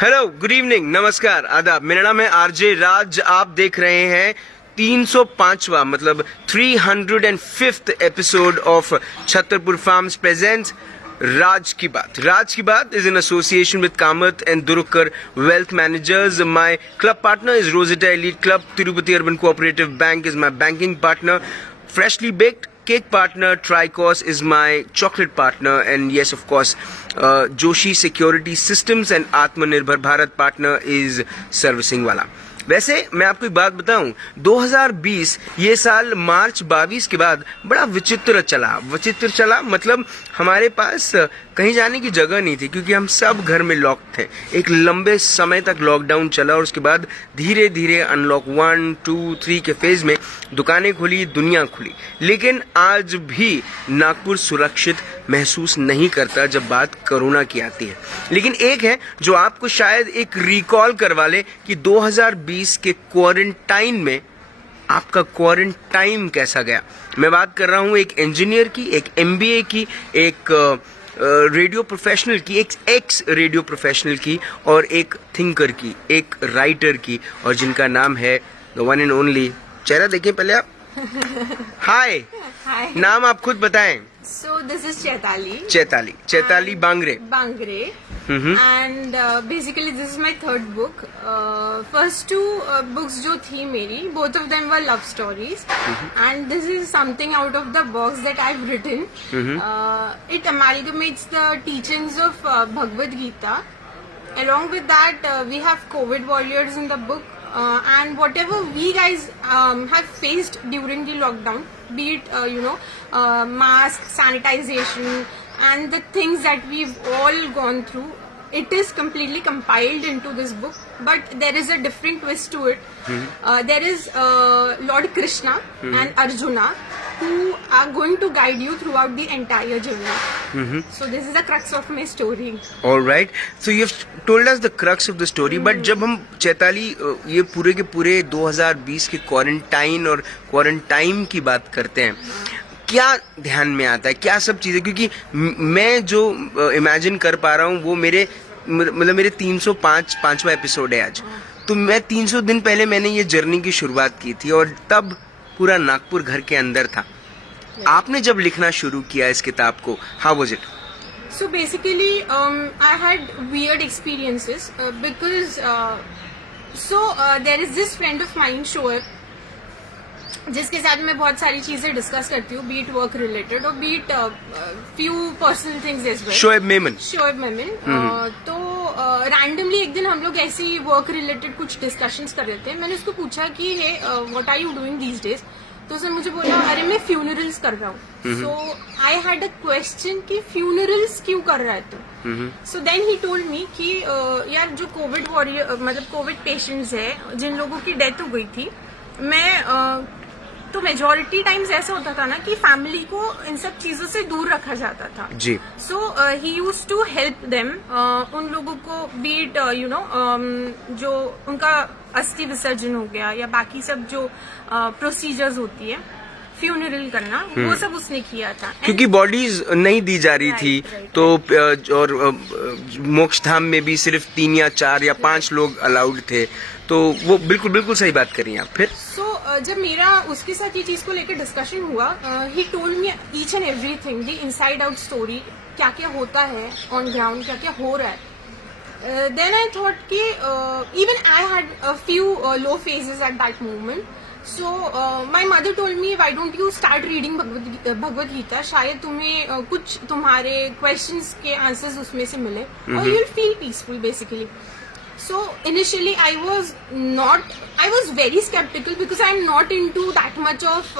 Hello, good evening, नमस्कार, आदाब। मेरा नाम है आरजे राज। आप देख रहे हैं 305वां मतलब 305th episode of Chhatarpur farms presents Raaz Ki Baat. राज की बात is in association with Kamath and Durukar Wealth Managers. My club partner is Rosetta Elite Club. Tirupati Urban Cooperative Bank is my banking partner. Freshly baked cake partner Tricos is my chocolate partner, and yes, of course, Joshi Security Systems and Atmanirbhar Bharat partner is servicing wala. वैसे मैं आपको एक बात बताऊं, 2020 ये साल मार्च 22 के बाद बड़ा विचित्र चला। मतलब हमारे पास कहीं जाने की जगह नहीं थी, क्योंकि हम सब घर में लॉक थे। एक लंबे समय तक लॉकडाउन चला और उसके बाद धीरे धीरे अनलॉक 1, 2, 3 के फेज में दुकानें खुली, दुनिया खुली। लेकिन आज भी नागपुर सुरक्षित महसूस नहीं करता जब बात कोरोना की आती है। लेकिन एक है जो आपको शायद एक रिकॉल करवा ले कि 2020 के क्वारंटाइन में आपका क्वारंटाइन कैसा गया। मैं बात कर रहा हूं एक इंजीनियर की, एक एमबीए की, एक रेडियो प्रोफेशनल की, एक एक्स रेडियो प्रोफेशनल की, और एक थिंकर की, एक राइटर की, और जिनका नाम है द वन एंड ओनली। चेहरा देखें पहले आप। हाय, नाम आप खुद बताएं। So this is Chaitali. Chaitali Bangre. And basically this is my third book. First two books जो थी मेरी, both of them were love stories. And this is something out of the box that I've written. It amalgamates the teachings of Bhagavad Gita. Along with that, we have COVID warriors in the book. And whatever we guys have faced during the lockdown, be it mask, sanitization, and the things that we've all gone through, it is completely compiled into this book. But there is a different twist to it. There is Lord Krishna and Arjuna who are going to guide you throughout the entire journey. So this is the crux of my story. All right. So you've told us the crux of the story. But जब हम चैताली ये पूरे के पूरे 2020 के quarantine और quarantine की बात करते हैं, क्या ध्यान में आता है, क्या सब चीजें? क्योंकि मैं जो इमेजिन कर पा रहा हूँ वो मेरे 305वां एपिसोड है आज। तो मैं 300 दिन पहले मैंने ये जर्नी की शुरुआत की थी, और तब पूरा नागपुर घर के अंदर था। आपने जब लिखना शुरू किया इस किताब को, how was it? So basically, I had weird experiences because there is this friend of mine, Shoaib, जिसके साथ मैं बहुत सारी चीजें डिस्कस करती हूँ, बीट वर्क रिलेटेड और bit few personal things as well. Shoaib Memon. तो रैंडमली एक दिन हम लोग ऐसे ही वर्क रिलेटेड कुछ डिस्कशंस कर रहे थे। मैंने उसको पूछा कि hey what are you doing these days? तो उसने मुझे बोला, अरे मैं फ्यूनरल्स कर रहा हूँ। सो आई हैड अ क्वेश्चन कि फ्यूनरल्स क्यों कर रहा है तू? So then he told me कि यार जो कोविड वॉरियर मतलब कोविड पेशेंट्स है, जिन लोगों की डेथ हो गई थी, मैं तो मेजोरिटी टाइम्स ऐसा होता था ना कि फैमिली को इन सब चीजों से दूर रखा जाता था जी। सो ही यूज टू हेल्प देम, उन लोगों को बीट जो उनका अस्थि विसर्जन हो गया या बाकी सब जो प्रोसीजर्स होती है फ्यूनरल करना, वो सब उसने किया था। क्योंकि बॉडीज नहीं दी जा रही थी, तो और मोक्ष धाम में भी सिर्फ 3 या 4 या 5 लोग अलाउड थे। तो वो बिल्कुल सही बात करी आप। फिर जब मेरा उसके साथ ये चीज को लेकर डिस्कशन हुआ, he told me each and everything, the inside out story, क्या क्या होता है ऑन ग्राउंड, क्या क्या हो रहा है। देन आई थॉट कि even I had a few low phases at that moment. So my mother told me, why don't you start reading Bhagavad Gita, शायद तुम्हें कुछ तुम्हारे क्वेश्चंस के आंसर्स उसमें से मिले और you will feel peaceful basically. So initially I was very skeptical because I'm not into that much of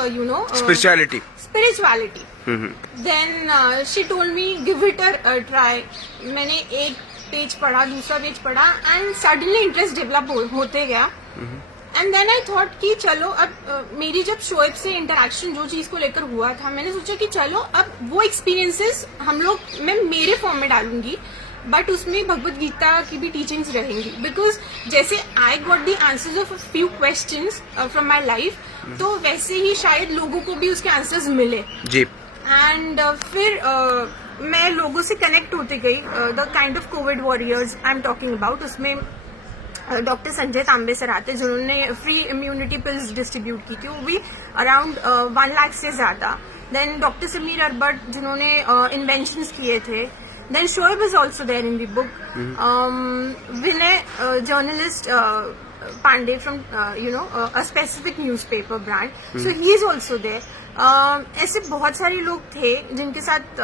spirituality. Then she told me give it a try. मैंने एक पेज पढ़ा, दूसरा पेज पढ़ा, and suddenly interest develop होते गया। And then I thought कि चलो अब मेरी जब शोएब से इंटरेक्शन जो चीज को लेकर हुआ था, मैंने सोचा कि चलो अब वो एक्सपीरियंसेस मैं मेरे फॉर्म में डालूंगी, बट उसमें भगवद गीता की भी टीचिंग्स रहेंगी। बिकॉज जैसे I got the answers of few questions from my life, तो वैसे ही शायद लोगों को भी उसके आंसर्स मिले जी। एंड फिर मैं लोगों से कनेक्ट होते गई, the kind of Covid warriors I am talking about, उसमें डॉक्टर संजय तांबे सर आते जिन्होंने फ्री इम्यूनिटी पिल्स डिस्ट्रीब्यूट की थी, वो भी अराउंड 1 लाख से ज्यादा. देन डॉक्टर समीर अरबट जिन्होंने इन्वेंशंस किए थे. Then Shoaib is also there in the book. Vinay journalist Pandey from a specific newspaper brand, so he is also there. ऐसे बहुत सारे लोग थे जिनके साथ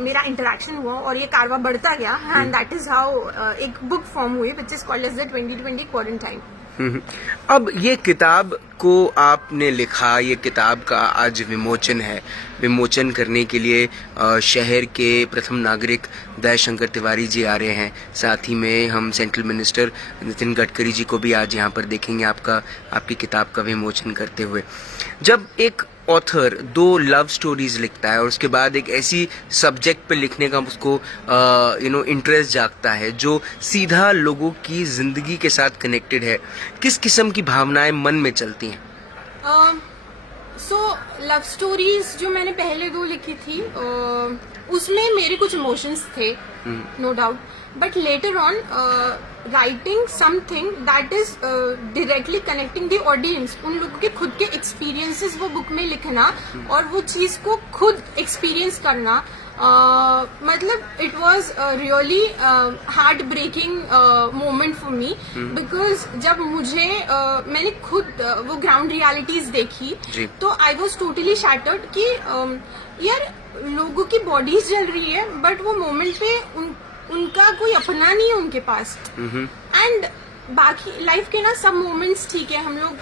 मेरा इंटरेक्शन हुआ और ये कारवा बढ़ता गया, एंड दैट इज हाउ एक बुक फॉर्म हुई which is called as the 2020 quarantine. अब ये किताब को आपने लिखा, ये किताब का आज विमोचन है. विमोचन करने के लिए शहर के प्रथम नागरिक दयाशंकर तिवारी जी आ रहे हैं. साथ ही में हम सेंट्रल मिनिस्टर नितिन गडकरी जी को भी आज यहाँ पर देखेंगे आपकी किताब का विमोचन करते हुए. जब एक ऑथर 2 लव स्टोरीज लिखता है और उसके बाद एक ऐसी सब्जेक्ट पे लिखने का उसको इंटरेस्ट जागता है जो सीधा लोगों की जिंदगी के साथ कनेक्टेड है, किस किस्म की भावनाएं मन में चलती हैं? सो लव स्टोरीज जो मैंने पहले 2 लिखी थी, उसमें मेरे कुछ इमोशंस थे, no doubt, but later on writing something that is directly connecting the audience, उन लोगों के खुद के एक्सपीरियंसेस वो बुक में लिखना और वो चीज को खुद एक्सपीरियंस करना, मतलब it was really heart breaking moment for me, because जब मुझे मैंने खुद वो ग्राउंड रियलिटीज देखी तो आई वॉज टोटली शैटर्ड कि यार लोगों की बॉडीज जल रही है बट वो मोमेंट पे उनका कोई अपना नहीं है उनके पास. एंड बाकी लाइफ के ना सब मोमेंट्स ठीक है, हम लोग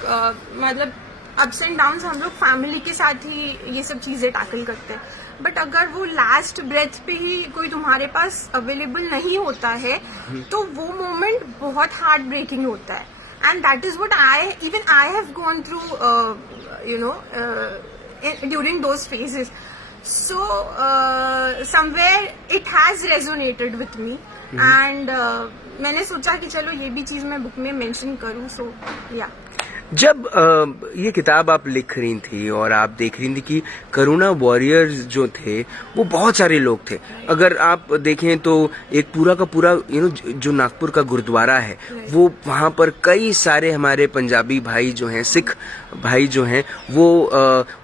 मतलब अप्स एंड डाउन्स हम लोग फैमिली के साथ ही ये सब चीजें टैकल करते हैं, बट अगर वो लास्ट ब्रेथ पे ही कोई तुम्हारे पास अवेलेबल नहीं होता है तो वो मोमेंट बहुत हार्ट ब्रेकिंग होता है. And that is what I have gone through during those phases. So somewhere it has resonated with me, and मैंने सोचा कि चलो ये भी चीज मैं बुक में मेंशन करूं. सो या जब ये किताब आप लिख रही थी और आप देख रही थी कि कोरोना वॉरियर्स जो थे वो बहुत सारे लोग थे. अगर आप देखें तो एक पूरा का पूरा जो नागपुर का गुरुद्वारा है वो वहाँ पर कई सारे हमारे पंजाबी भाई जो हैं, सिख भाई जो हैं, वो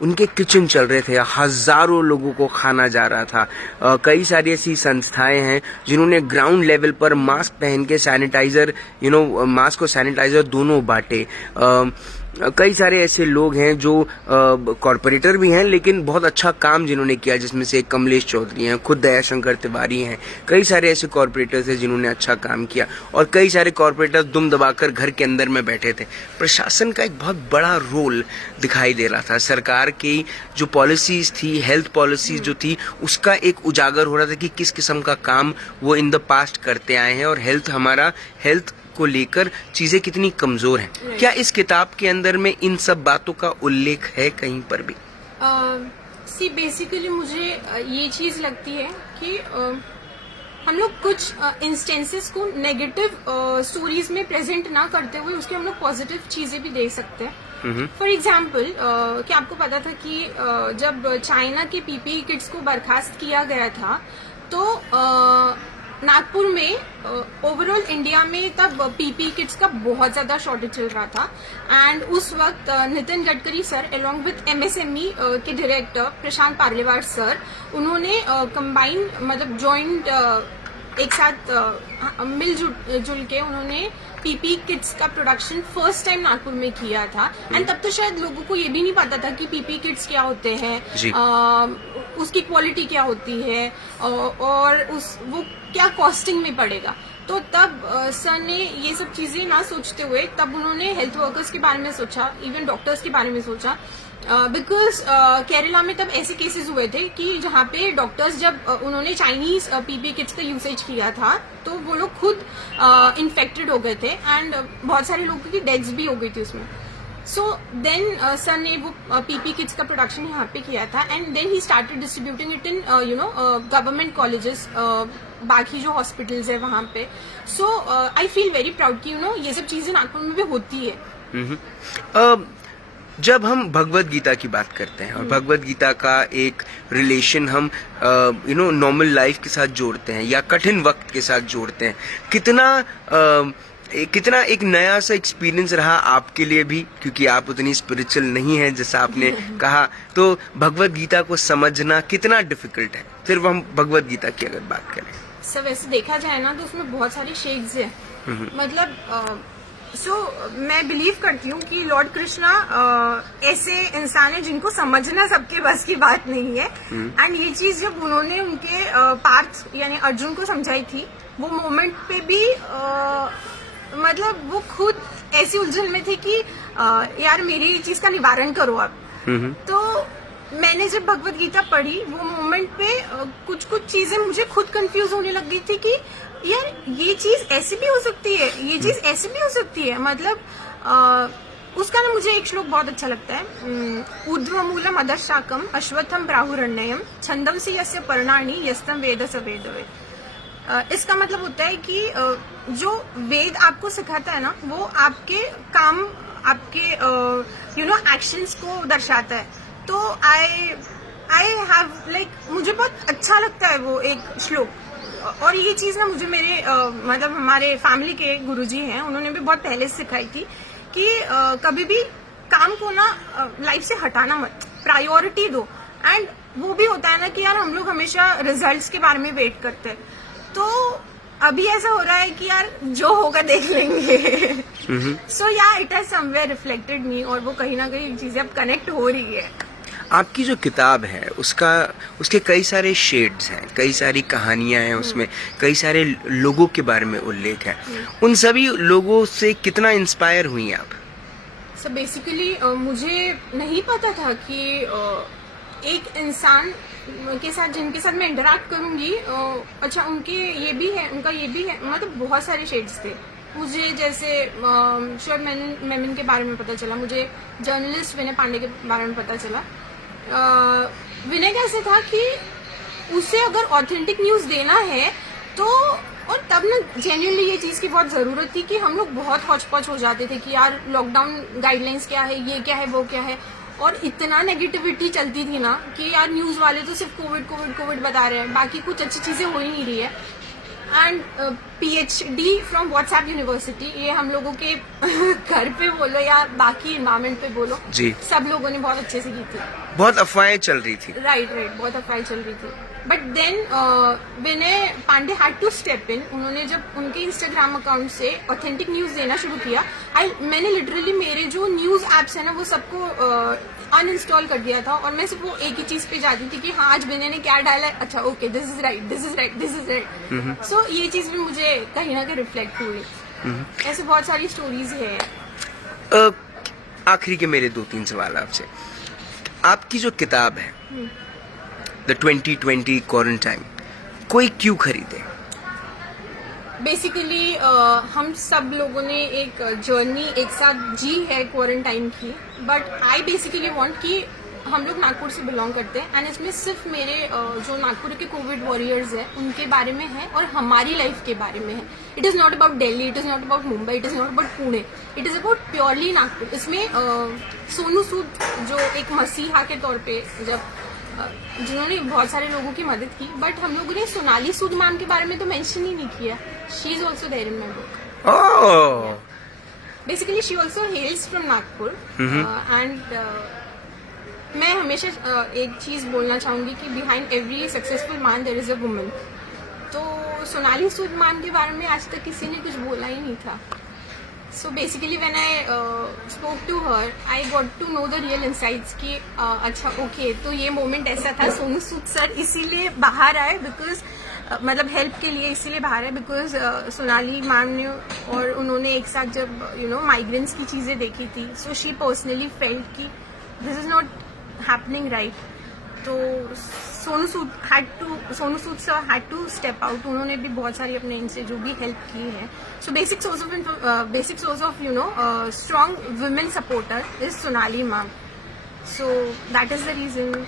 उनके किचन चल रहे थे, हजारों लोगों को खाना जा रहा था. कई सारी ऐसी संस्थाएं हैं जिन्होंने ग्राउंड लेवल पर मास्क पहन के सैनिटाइजर मास्क और सैनिटाइजर दोनों बांटे. कई सारे ऐसे लोग हैं जो कॉरपोरेटर भी हैं लेकिन बहुत अच्छा काम जिन्होंने किया, जिसमें से एक कमलेश चौधरी हैं, खुद दयाशंकर तिवारी हैं. कई सारे ऐसे कॉरपोरेटर्स हैं जिन्होंने अच्छा काम किया और कई सारे कॉरपोरेटर्स दुम दबाकर घर के अंदर में बैठे थे. प्रशासन का एक बहुत बड़ा रोल दिखाई दे रहा था. सरकार की जो पॉलिसीज थी, हेल्थ पॉलिसीज जो थी, उसका एक उजागर हो रहा था कि किस किस्म का काम वो इन द पास्ट करते आए हैं और हेल्थ को लेकर चीजें कितनी कमजोर हैं. क्या इस किताब के अंदर में इन सब बातों का उल्लेख है कहीं पर भी? बेसिकली मुझे ये चीज लगती है कि हम लोग कुछ इंस्टेंसेस को नेगेटिव स्टोरीज में प्रेजेंट ना करते हुए उसके हम लोग पॉजिटिव चीजें भी देख सकते हैं. फॉर एग्जाम्पल क्या आपको पता था कि जब चाइना के पीपीई किट्स को बर्खास्त किया गया था तो नागपुर में ओवरऑल इंडिया में तब पीपी किट्स का बहुत ज्यादा शॉर्टेज चल रहा था. एंड उस वक्त Nitin Gadkari sir along with MSME के डायरेक्टर प्रशांत पार्लेवार सर, उन्होंने कंबाइन मतलब जॉइंट एक साथ मिलजुल के उन्होंने पीपी किट्स का प्रोडक्शन फर्स्ट टाइम नागपुर में किया था. एंड तब तो शायद लोगों को ये भी नहीं पता था कि पीपी किट्स क्या होते हैं, उसकी क्वालिटी क्या होती है और वो क्या कॉस्टिंग में पड़ेगा. तो तब सर ने ये सब चीजें ना सोचते हुए तब उन्होंने हेल्थ वर्कर्स के बारे में सोचा, इवन डॉक्टर्स के बारे में सोचा. बिकॉज केरला में तब ऐसे केसेस हुए थे कि जहाँ पे डॉक्टर्स जब उन्होंने चाइनीज पीपी किट्स का यूसेज किया था तो वो लोग खुद इन्फेक्टेड हो गए थे एंड बहुत सारे लोगों की डेथ्स भी हो गई थी उसमें. सो देन सर ने वो पीपी किट्स का प्रोडक्शन यहाँ पे किया था and then he started distributing it in government colleges, बाकी जो हॉस्पिटल्स है वहाँ पे. So I feel very proud कि ये सब चीजें नागपुर में भी होती है. जब हम भगवत गीता की बात करते हैं और भगवत गीता का एक रिलेशन हम नॉर्मल लाइफ के साथ जोड़ते हैं या कठिन वक्त के साथ जोड़ते हैं, कितना एक नया सा एक्सपीरियंस रहा आपके लिए भी, क्योंकि आप उतनी स्पिरिचुअल नहीं हैं जैसा आपने कहा, तो भगवत गीता को समझना कितना डिफिकल्ट है? सिर्फ हम भगवत गीता की अगर बात करें। सर वैसे देखा जाए ना तो उसमें बहुत सारी शेड्स हैं। मतलब मैं बिलीव करती हूँ कि लॉर्ड कृष्णा ऐसे इंसान है जिनको समझना सबके बस की बात नहीं है। एंड ये चीज जब उन्होंने उनके पार्थ यानी अर्जुन को समझाई थी, वो मोमेंट पे भी मतलब वो खुद ऐसी उलझन में थे कि यार मेरी ये चीज का निवारण करो आप। तो मैंने जब भगवत गीता पढ़ी वो मोमेंट पे कुछ चीजें मुझे खुद कंफ्यूज होने लग गई थी कि यार ये चीज ऐसी भी हो सकती है, ये चीज ऐसी भी हो सकती है। मतलब उसका ना मुझे एक श्लोक बहुत अच्छा लगता है, ऊर्ध्वमूलम अधशाकम अश्वत्थम प्राहुरण्ययम छंदमसि यस्य पर्णानि यस्तम वेद स वेदवेद। इसका मतलब होता है कि जो वेद आपको सिखाता है ना वो आपके काम, आपके एक्शंस को दर्शाता है। तो आई हैव लाइक मुझे बहुत अच्छा लगता है वो एक श्लोक। और ये चीज ना मुझे मेरे मतलब हमारे फैमिली के गुरुजी हैं, उन्होंने भी बहुत पहले से सिखाई थी कि कभी भी काम को ना लाइफ से हटाना मत, प्रायोरिटी दो। एंड वो भी होता है ना कि यार हम लोग हमेशा रिजल्ट्स के बारे में वेट करते हैं, तो अभी ऐसा हो रहा है कि यार जो होगा देख लेंगे। सो या इट हैज समवेयर रिफ्लेक्टेड मी, और वो कहीं ना कहीं चीजें अब कनेक्ट हो रही है। आपकी जो किताब है उसके कई सारे शेड्स हैं, कई सारी कहानियां हैं, उसमें कई सारे लोगों के बारे में उल्लेख है। उन सभी लोगों से कितना इंस्पायर हुई आप? सो बेसिकली मुझे नहीं पता था कि एक इंसान के साथ जिनके साथ मैं इंटरेक्ट करूंगी, अच्छा उनके ये भी है, उनका ये भी है, मतलब बहुत सारे शेड्स थे। मुझे जैसे श्योर मेमन के बारे में पता चला, मुझे जर्नलिस्ट विनय पांडे के बारे में पता चला। विनय कैसे था कि उसे अगर ऑथेंटिक न्यूज देना है तो, और तब ना जेन्युइनली ये चीज की बहुत जरूरत थी कि हम लोग बहुत हौच-पौच हो जाते थे कि यार लॉकडाउन गाइडलाइंस क्या है, ये क्या है, वो क्या है, और इतना नेगेटिविटी चलती थी ना कि यार न्यूज वाले तो सिर्फ कोविड बता रहे हैं, बाकी कुछ अच्छी चीजें हो ही नहीं रही है। And PhD from WhatsApp university, ये हम लोगों के घर पे बोलो या बाकी इन्वायरमेंट पे बोलो जी, सब लोगों ने बहुत अच्छे से की थी। बहुत अफवाहें चल रही थी। राइट, बहुत अफवाहें चल रही थी। But then Vinay Pandey had to step in. उन्होंने जब उनके इंस्टाग्राम अकाउंट से ऑथेंटिक न्यूज देना शुरू किया, मैंने लिटरली मेरे जो न्यूज एप्स है ना वो सबको अनइंस्टॉल कर दिया था, और मैं सिर्फ वो एक ही चीज पे जाती थी कि हाँ आज विनय ने क्या डाला है, अच्छा ओके दिस इज राइट। सो ये चीज भी मुझे कहीं ना कहीं रिफ्लेक्ट हुई। ऐसे बहुत सारी स्टोरीज है। आखिरी के मेरे 2-3 सवाल आपसे। आपकी जो किताब है द 2020 क्वारंटाइन, कोई क्यों खरीदे? बेसिकली हम सब लोगों ने एक जर्नी एक साथ जी है क्वारंटाइन की, बट आई बेसिकली वांट कि हम लोग नागपुर से बिलोंग करते हैं, एंड इसमें सिर्फ मेरे जो नागपुर के कोविड वॉरियर्स हैं उनके बारे में है और हमारी लाइफ के बारे में है। It is not about Delhi, it is not about Mumbai, it is not about Pune, it is about purely Nagpur. इसमें सोनू सूद जो एक मसीहा के तौर पे जब जिन्होंने बहुत सारे लोगों की मदद की, बट हम लोगों ने सोनाली सूद मैम के बारे में तो मेंशन ही नहीं किया। She is also there in my book. Basically she also hails from Nagpur, and मैं हमेशा एक चीज बोलना चाहूंगी कि behind every successful man there is a woman. तो सोनाली सूद मैम के बारे में आज तक किसी ने कुछ बोला ही नहीं था। So basically when I spoke to her, I got to know the real insights कि अच्छा ओके तो ये मोमेंट ऐसा था। सोनू सूद सर इसीलिए बाहर आए बिकॉज मतलब हेल्प के लिए इसीलिए बाहर आए बिकॉज सोनाली मैम ने और उन्होंने एक साथ जब माइग्रेंट्स की चीज़ें देखी थी, सो शी पर्सनली फेल्ट कि this is not happening right. तो Sonu Sood sir had to step out. उन्होंने भी बहुत सारी अपने इनसे जो भी हेल्प की है। So basic source of strong women supporter is Sonali ma'am. So that is the reason.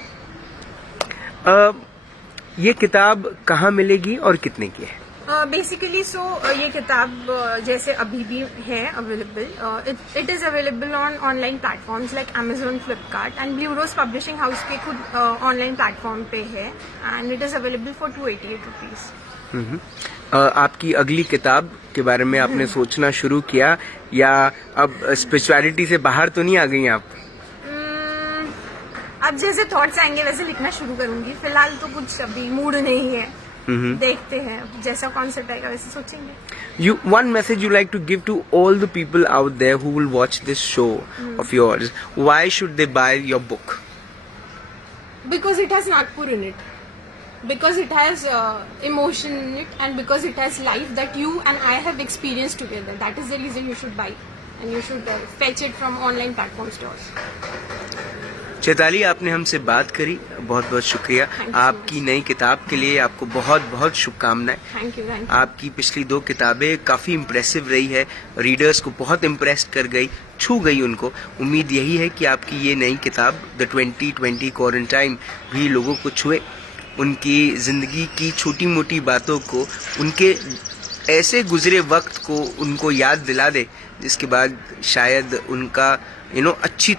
ये किताब कहाँ मिलेगी और कितने की है? बेसिकली ये किताब जैसे अभी भी है available, it is available on online platforms like Amazon, Flipkart and Blue Rose publishing house के खुद ऑनलाइन प्लेटफॉर्म पे है and it is available for 288 rupees. आपकी अगली किताब के बारे में आपने सोचना शुरू किया या अब स्पिरिचुअलिटी से बाहर तो नहीं आ गई आप? अब जैसे थॉट्स आएंगे वैसे लिखना शुरू करूंगी, फिलहाल तो कुछ अभी मूड नहीं है, देखते हैं जैसा कॉन्सेप्ट आएगा वैसे सोचेंगे। One message you like to give to all the people out there who will watch this show of yours. Why should they buy your book? Because it has Nagpur in it. Because it has emotion in it, and because it has life that you and I have experienced together. That is the reason you should buy, and you should fetch it from online platform stores. Chaitali, आपने हमसे बात करी, बहुत बहुत शुक्रिया। आपकी नई किताब के लिए आपको बहुत बहुत शुभकामनाएं। Thank you. आपकी पिछली 2 किताबें काफी इम्प्रेसिव रही है, रीडर्स को बहुत इम्प्रेस कर गई, छू गई उनको। उम्मीद यही है कि आपकी ये नई किताब द 2020 क्वारंटाइन भी लोगों को छुए, उनकी जिंदगी की छोटी मोटी बातों को, उनके ऐसे गुजरे वक्त को उनको याद दिला दे, जिसके बाद शायद उनका अच्छी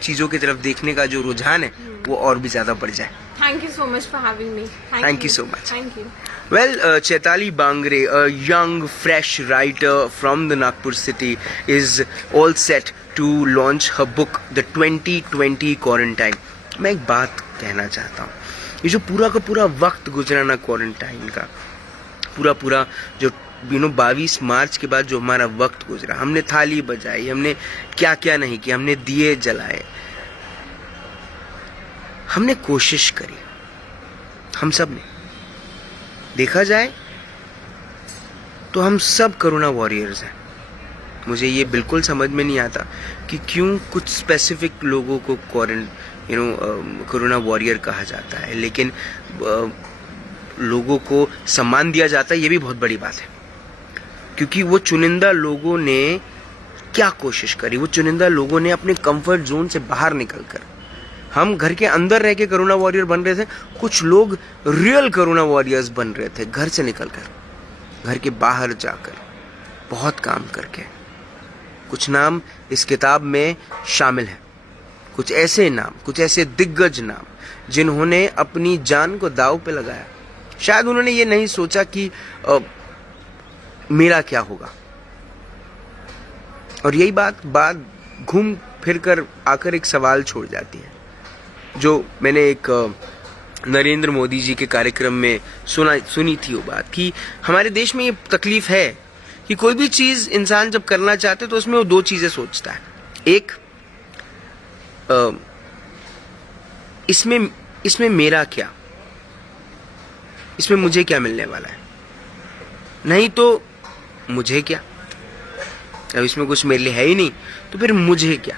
चीजों की तरफ देखने का जो रुझान है वो और भी ज्यादा बढ़ जाए। Thank you so much for having me. Thank you so much. Thank you. Well, Chaitali Bangre, a young, fresh writer from the Nagpur city, is all set to launch her book, The 2020 Quarantine. मैं एक बात कहना चाहता हूँ, ये जो पूरा का पूरा वक्त गुजरा ना क्वारंटाइन का, पूरा जो 22 मार्च के बाद जो हमारा वक्त गुजरा, हमने थाली बजाई, हमने क्या क्या नहीं किया, हमने दिए जलाए, हमने कोशिश करी, हम सब ने। देखा जाए तो हम सब कोरोना वॉरियर्स हैं। मुझे ये बिल्कुल समझ में नहीं आता कि क्यों कुछ स्पेसिफिक लोगों को कोरोना वॉरियर कहा जाता है, लेकिन लोगों को सम्मान दिया जाता है, ये भी बहुत बड़ी बात है। क्योंकि वो चुनिंदा लोगों ने क्या कोशिश करी, वो चुनिंदा लोगों ने अपने कंफर्ट जोन से बाहर निकलकर, हम घर के अंदर रह के कोरोना वॉरियर बन रहे थे, कुछ लोग रियल कोरोना वॉरियर्स बन रहे थे घर से निकलकर, घर के बाहर जाकर, बहुत काम करके। कुछ नाम इस किताब में शामिल हैं, कुछ ऐसे नाम, कुछ ऐसे दिग्गज नाम जिन्होंने अपनी जान को दांव पे लगाया। शायद उन्होंने ये नहीं सोचा कि मेरा क्या होगा, और यही बात घूम फिर कर आकर एक सवाल छोड़ जाती है, जो मैंने एक नरेंद्र मोदी जी के कार्यक्रम में सुनी थी वो बात, कि हमारे देश में ये तकलीफ है कि कोई भी चीज इंसान जब करना चाहते तो उसमें वो 2 चीजें सोचता है। एक, इसमें मेरा क्या, इसमें मुझे क्या मिलने वाला है, नहीं तो मुझे क्या, अब इसमें कुछ मेरे लिए है ही नहीं तो फिर मुझे क्या।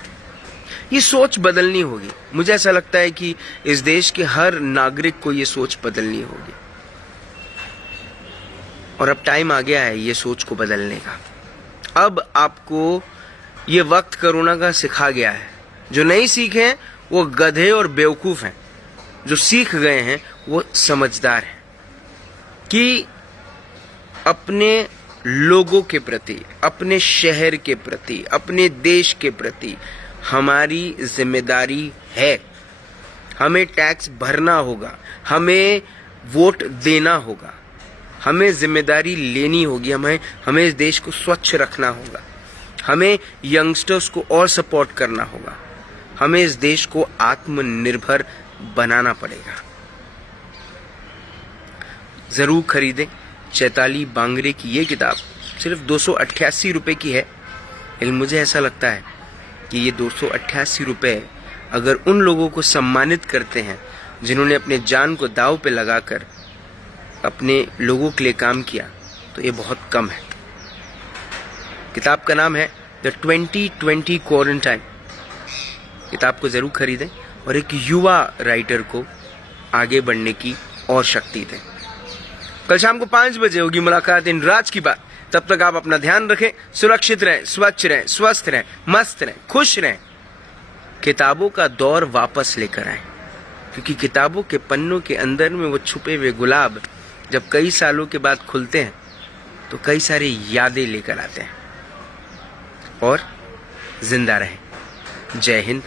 ये सोच बदलनी होगी। मुझे ऐसा लगता है कि इस देश के हर नागरिक को ये सोच बदलनी होगी, और अब टाइम आ गया है ये सोच को बदलने का। अब आपको ये वक्त कोरोना का सिखा गया है। जो नहीं सीखे हैं वो गधे और बेवकूफ हैं, जो सीख गए हैं वो समझदार हैं कि अपने लोगों के प्रति, अपने शहर के प्रति, अपने देश के प्रति हमारी जिम्मेदारी है। हमें टैक्स भरना होगा, हमें वोट देना होगा, हमें जिम्मेदारी लेनी होगी, हमें इस देश को स्वच्छ रखना होगा, हमें यंगस्टर्स को और सपोर्ट करना होगा, हमें इस देश को आत्मनिर्भर बनाना पड़ेगा। जरूर खरीदें चैताली बांगरे की ये किताब। सिर्फ 288 रुपए की है, लेकिन मुझे ऐसा लगता है कि ये 288 रुपए अगर उन लोगों को सम्मानित करते हैं जिन्होंने अपने जान को दांव पे लगाकर अपने लोगों के लिए काम किया, तो ये बहुत कम है। किताब का नाम है द 2020 क्वारंटाइन। किताब को जरूर खरीदें और एक युवा राइटर को आगे बढ़ने की और शक्ति दें। कल शाम को 5 बजे होगी मुलाकात इन राज की बात। तब तक आप अपना ध्यान रखें, सुरक्षित रहें, स्वच्छ रहें, स्वस्थ रहें, मस्त रहें, खुश रहें। किताबों का दौर वापस लेकर आए, क्योंकि किताबों के पन्नों के अंदर में वो छुपे हुए गुलाब जब कई सालों के बाद खुलते हैं तो कई सारी यादें लेकर आते हैं। और जिंदा रहें। जय हिंद,